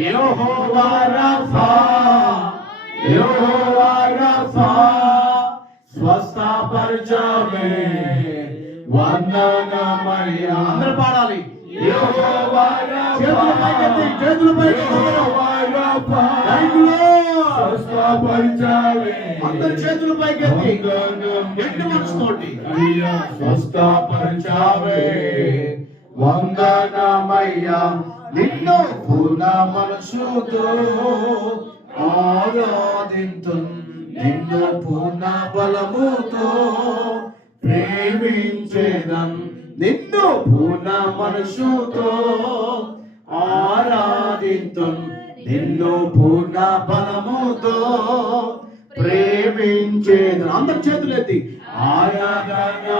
యెహోవా రఫా. యెహోవా రఫా. స్వస్థపరచమే. వందనమయ్యా. అందరూ పాడాలి. యెహోవా చేతులు పైకెత్తి చేతులు పైకెత్తి యెహోవా రఫా. స్వస్థపరచమే. అందరు చేతులు పైకెత్తి ఎట్టి మనసుతోటి. స్వస్థపరచావే వందనమయ్యా. నిన్ను పూర్ణ మనసుతో ఆరాధింతు. నిన్ను పూర్ణ బలముతో ప్రేమించేదం. నిన్ను పూర్ణ మనసుతో ఆరాధింతు. నిన్ను పూర్ణ బలముతో ప్రేమించేదం. అందరి చేతులెత్తి. ఆరాధన ఆరాధన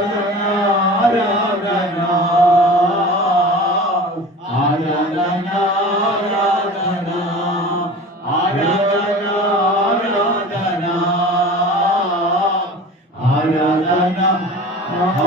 Oh,